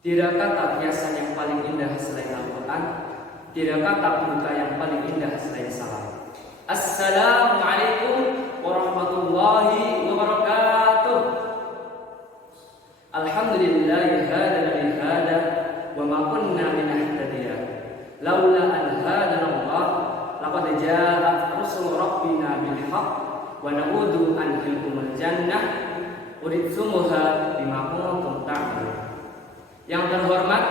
Tidakkah tabiasan yang paling indah selain Al-Quran? Tidakkah pembuka yang paling indah selain salam? Assalamualaikum warahmatullahi wabarakatuh. Alhamdulillahi hadana li hada wa ma kunna linahtadiya laula an hadana Allah laqad jaa'a rusul rabbina bil haqq wa na'udzu an hilkumul jannah uritsumuha bima kuntum ta'malun. Yang terhormat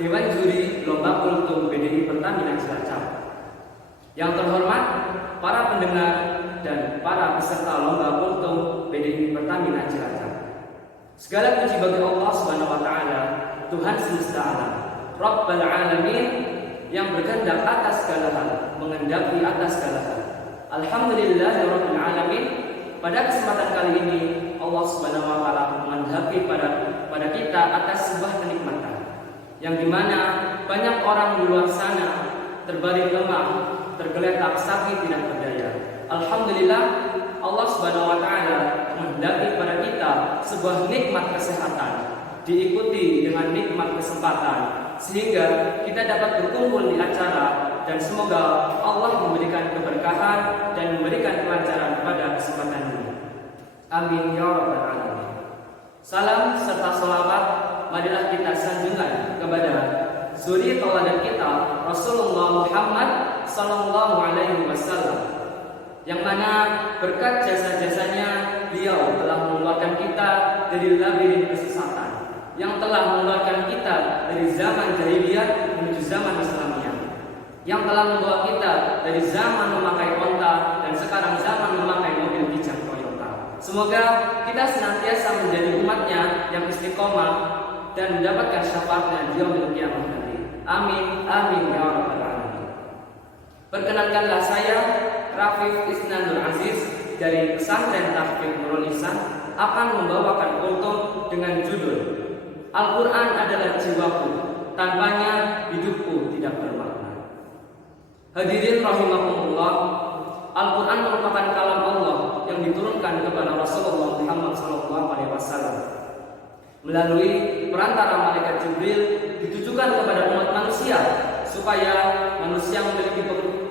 Dewan Juri Lomba Kultum BDI Pertamina Cilacap. Yang terhormat para pendengar dan para peserta Lomba Kultum BDI Pertamina Cilacap. Segala puji bagi Allah Subhanahu wa taala, Tuhan semesta alam, Rabbul alamin, yang berkehendak atas segala hal, mengendaki atas segala hal. Alhamdulillahirabbil alamin. Pada kesempatan kali ini Allah Subhanahu wa taala menghendaki pada kita atas sebuah kenikmatan yang dimana banyak orang di luar sana terbaring lemah, tergeletak sakit tidak berdaya. Alhamdulillah Allah Subhanahu wa taala menghendaki pada kita sebuah nikmat kesehatan diikuti dengan nikmat kesempatan sehingga kita dapat berkumpul di acara, dan semoga Allah memberikan keberkahan dan memberikan kelancaran pada kesempatan ini. Amin ya rabbal alamin. Salam serta sholawat marilah kita sanjungkan kepada suri tauladan kita Rasulullah Muhammad sallallahu alaihi wasallam, yang mana berkat jasa-jasanya beliau telah mengeluarkan kita dari labirin kesesatan, yang telah mengeluarkan kita dari zaman jahiliyah menuju zaman Islamiyah, yang telah membawa kita dari zaman memakai onta dan sekarang zaman memakai mobil bijak Toyota. Semoga kita senantiasa menjadi umatnya yang istiqomah dan mendapatkan syafaatnya di yaumil qiyamah nanti. Amin, amin ya rabbal alamin. Perkenankanlah saya Rafif Isnandul Aziz dari Pesantren Tahfiz Nurul Ihsan akan membawakan kultum dengan judul Al-Quran adalah jiwaku, tanpanya hidupku tidak bermakna. Hadirin rahimakumullah, Al-Quran merupakan kalam Allah yang diturunkan kepada Rasulullah Muhammad SAW melalui perantara malaikat Jibril, ditujukan kepada umat manusia supaya manusia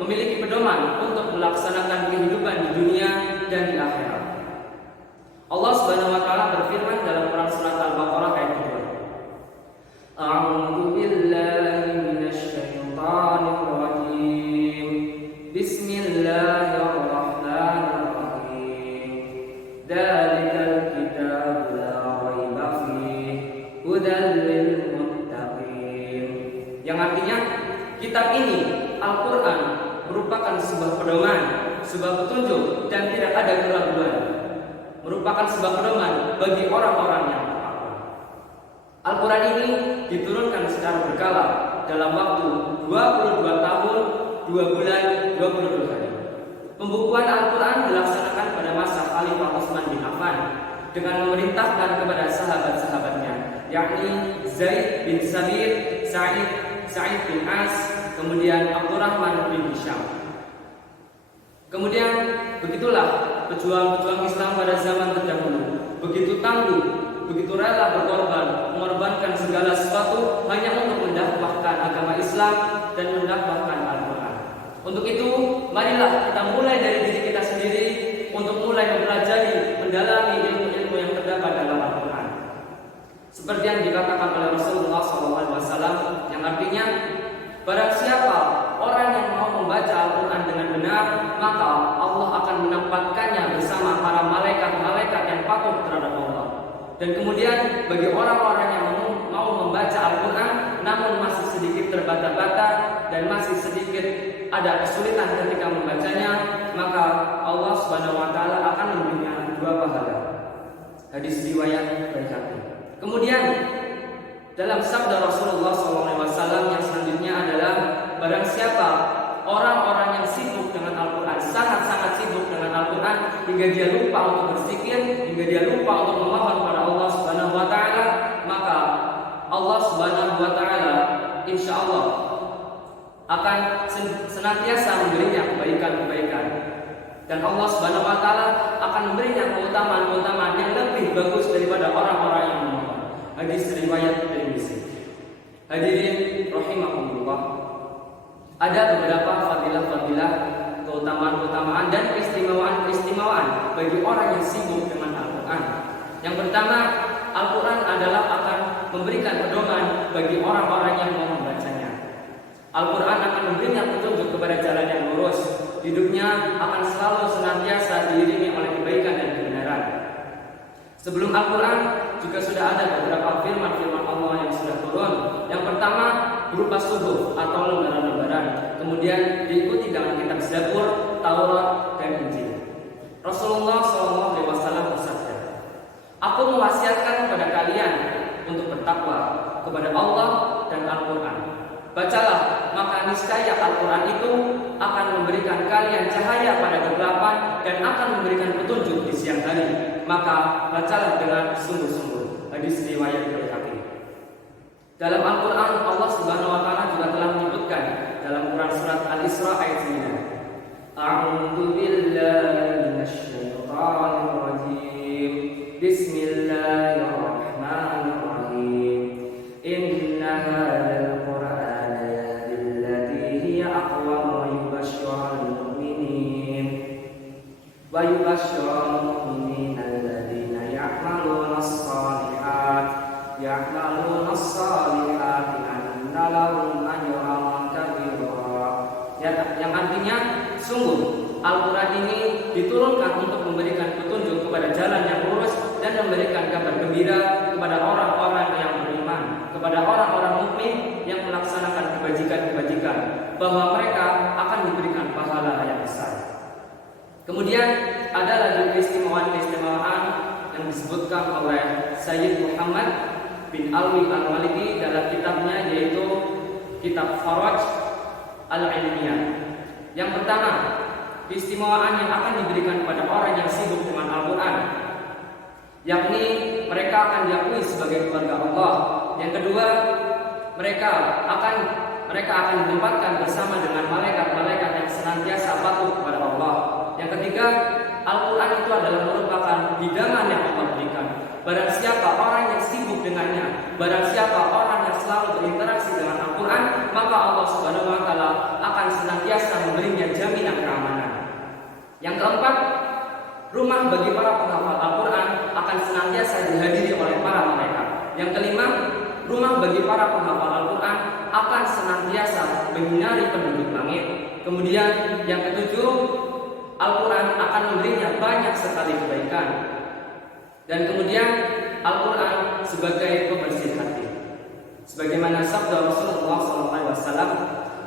memiliki pedoman untuk melaksanakan kehidupan di dunia dan di akhirat. Allah Subhanahu wa taala berfirman dalam Quran surat Al-Baqarah ayat 2. A'udzu billahi minasy syaithanir rajim. Bismillahirrahmanirrahim. Dzalikal kitabu la raiba fihi hudan lil muttaqin. Yang artinya kitab ini Al-Quran merupakan sebuah pedoman, sebuah petunjuk dan tidak ada keraguan. Merupakan sebuah pedoman bagi orang-orang yang bertakwa. Al-Quran ini diturunkan secara berkala dalam waktu 22 tahun, 2 bulan, 22 hari. Pembukuan Al-Quran dilaksanakan pada masa Khalifah Utsman bin Affan dengan memerintahkan kepada sahabat-sahabatnya, yakni Zaid bin Sabir, Sa'id bin As, kemudian Abdurrahman bin Hisham. Kemudian begitulah pejuang-pejuang Islam pada zaman terdahulu, begitu tangguh, begitu rela berkorban, mengorbankan segala sesuatu hanya untuk mendakwahkan agama Islam dan mendakwahkan Al-Quran. Untuk itu, marilah kita mulai dari diri kita sendiri untuk mulai mempelajari, mendalami ilmu-ilmu yang terdapat dalam Al-Quran. Seperti yang dikatakan oleh Rasulullah SAW, yang artinya, barang siapa orang yang mau membaca Al-Quran dengan benar, maka Allah akan menempatkannya bersama para malaikat-malaikat yang patuh terhadap Allah. Dan kemudian bagi orang-orang yang mau membaca Al-Quran namun masih sedikit terbata-bata dan masih sedikit ada kesulitan ketika membacanya, maka Allah Subhanahu wa taala akan memberinya 2 pahala. Hadis riwayat Baihaqi. Kemudian dalam sabda Rasulullah SAW yang selanjutnya adalah, barang siapa orang-orang yang sibuk dengan Al-Quran, sangat-sangat sibuk dengan Al-Quran hingga dia lupa untuk berzikir, hingga dia lupa untuk memohon pada Allah Subhanahu wa taala, maka Allah Subhanahu wa taala insyaallah akan senantiasa memberinya kebaikan-kebaikan, dan Allah Subhanahu wa taala akan memberinya keutamaan-keutamaan yang lebih bagus daripada orang-orang yang memohon. Hadis riwayat Tirmizi. Hadirin rahimakumullah, ada beberapa fadilah-fadilah, keutamaan-keutamaan dan keistimewaan bagi orang yang sibuk dengan Al-Quran. Yang pertama, Al-Quran adalah akan memberikan pedoman bagi orang-orang yang mau membacanya. Al-Quran akan memberikan petunjuk kepada jalan yang lurus. Hidupnya akan selalu senantiasa diiringi oleh kebaikan dan kebenaran. Sebelum Al-Quran juga sudah ada beberapa firman-firman Allah yang sudah turun. Yang pertama berupa suhuf atau lembaran-lembaran, kemudian diikuti dengan kitab Zabur, Taurat, dan Injil. Rasulullah SAW bersabda, "Aku mewasiatkan kepada kalian untuk bertakwa kepada Allah dan Al-Quran. Bacalah, maka niscaya Al-Quran itu akan memberikan kalian cahaya pada kegelapan dan akan memberikan petunjuk di siang hari. Maka bacalah dengan sungguh-sungguh." Hadis riwayat Baihaqi. Dalam Al-Quran, Allah Subhanahu wa Ta'ala juga telah menyebutkan dalam Quran surat Al-Isra ayat 9, "A'udzu billahi minasyaitonir rajim. Bismillahirrahmanirrahim. Inna hadzal Qur'ana yahdi lillati hiya aqwam wa yubashshirul mu'minin wa yubashshirul mu'minina alladziina ya'maluna as-salihati anna lahum ajran kabira." Yang artinya, sungguh Al-Quran ini diturunkan untuk memberikan petunjuk kepada jalan yang lurus dan memberikan kabar gembira kepada orang-orang yang beriman, kepada orang-orang mukmin yang melaksanakan kebajikan-kebajikan, bahwa mereka akan diberikan pahala yang besar. Kemudian ada lagi keistimewaan-keistimewaan yang disebutkan oleh Sayyid Muhammad bin Alwi Al-Maliki dalam kitabnya, yaitu kitab Faraj Al-Ilmiyah. Yang pertama, keistimewaan yang akan diberikan kepada orang yang sibuk dengan Al-Quran, yakni mereka akan diakui sebagai keluarga Allah. Yang kedua, mereka akan ditempatkan bersama dengan malaikat-malaikat yang senantiasa patuh kepada Allah. Yang ketiga, Al-Quran itu adalah merupakan hidangan yang Allah berikan. Barang siapa orang yang sibuk dengannya, barang siapa orang yang selalu berinteraksi dengan Al-Quran, maka Allah Subhanahu wa Ta'ala akan senantiasa memberinya jaminan keamanan. Yang keempat, rumah bagi para penghafal Al-Quran akan senantiasa dihadiri oleh para malaikat. Yang kelima, rumah bagi para penghafal Al-Quran akan senantiasa menyinari penduduk langit. Kemudian yang ketujuh, Al-Quran akan memberinya banyak sekali kebaikan. Dan kemudian Al-Quran sebagai pembersih hati. Sebagaimana sabda Rasulullah SAW,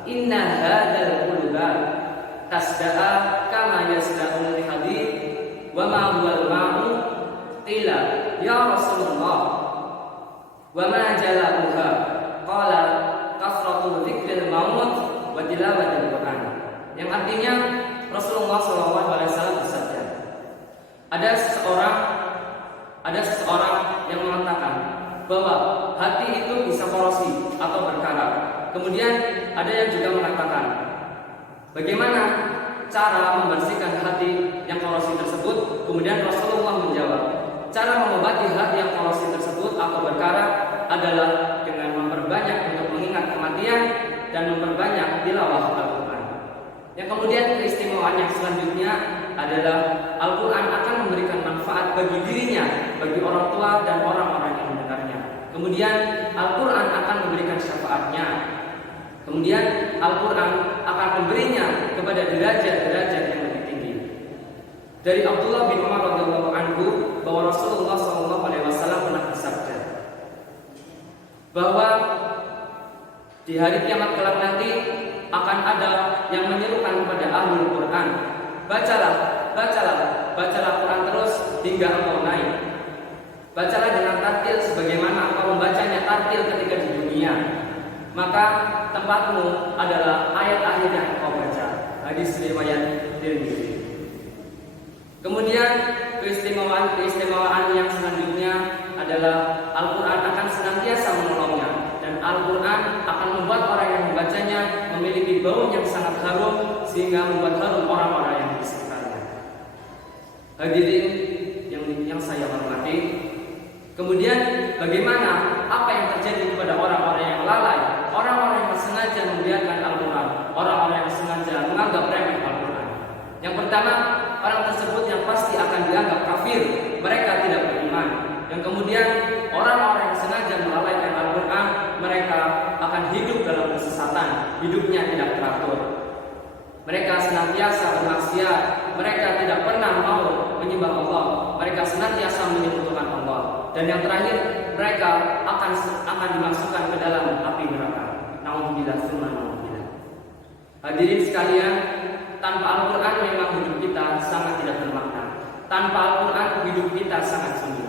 "Inna hadzal quluba tasda'a kama yasda'ul hadid wa ma huwal ma'u." Qila, "Ya Rasulullah, wa ma jala'uha?" Qala, "Kasratu dzikril maut wa tilawatil Qur'an." Yang artinya, Rasulullah SAW bersabda, ada seseorang yang mengatakan bahwa hati itu bisa korosi atau berkarat. Kemudian ada yang juga mengatakan, bagaimana cara membersihkan hati yang korosi tersebut? Kemudian Rasulullah menjawab, cara mengobati hati yang korosi tersebut atau berkarat adalah dengan memperbanyak untuk mengingat kematian dan memperbanyak tilawah Al-Quran. Yang kemudian keistimewaan yang selanjutnya adalah Al-Quran akan memberikan manfaat bagi dirinya, bagi orang tua dan orang-orang yang mendengarnya. Kemudian Al-Quran akan memberikan syafaatnya. Kemudian Al-Quran akan memberinya kepada derajat-derajat yang lebih tinggi. Dari Abdullah bin Umar radhiyallahu anhu bahwa Rasulullah SAW pernah bersabda bahwa di hari kiamat kelak nanti akan ada yang menyerukan kepada ahlul Quran, bacalah Quran terus hingga engkau naik. Bacalah dengan tartil sebagaimana engkau membacanya tartil ketika di dunia. Maka tempatmu adalah ayat-ayat yang engkau baca. Hadis riwayat Tirmizi. Kemudian keistimewaan yang selanjutnya adalah Al-Quran akan senantiasa menolongnya, dan Al-Quran akan membuat orang yang membacanya memiliki bau yang sangat harum sehingga membuat harum orang-orang yang di sekitarnya. Hadirin yang saya hormati, kemudian bagaimana apa yang terjadi kepada orang-orang yang lalai, orang-orang yang sengaja membiarkan Al-Quran, orang-orang yang sengaja menganggap remeh Al-Quran. Yang pertama, orang tersebut yang pasti akan dianggap kafir, mereka tidak beriman. Yang kemudian, orang-orang yang sengaja melalaikan Al-Quran, mereka akan hidup dalam kesesatan, hidupnya tidak teratur. Mereka senantiasa bermaksiat, mereka tidak pernah mau menyembah Allah, mereka senantiasa menyekutukan Allah. Dan yang terakhir, mereka akan dimasukkan ke dalam api neraka. Nauzubillah tsumma nauzubillah. Hadirin sekalian, tanpa Al-Quran memang hidup kita sangat tidak bermakna. Tanpa Al-Quran hidup kita sangat sunyi.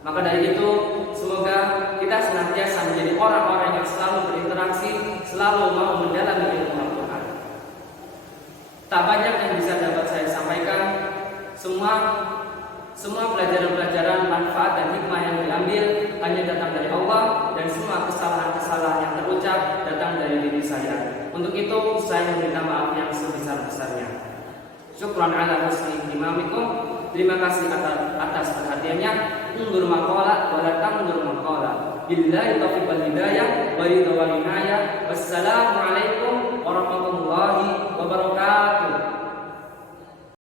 Maka dari itu, semoga kita senantiasa menjadi orang-orang yang selalu berinteraksi, selalu mau mendalami ilmu Al-Quran. Tak banyak yang bisa dapat saya sampaikan. Semua pelajaran-pelajaran manfaat dan hikmah yang diambil hanya datang dari Allah, dan semua kesalahan-kesalahan yang terucap datang dari diri saya. Untuk itu saya meminta maaf yang sebesar-besarnya. Syukran ala husni imamikum. Terima kasih atas perhatiannya. Undur maqala wa la tandur maqala. Billahi taufiq wal hidayah wa ridha wal inayah. Wassalamu alaikum warahmatullahi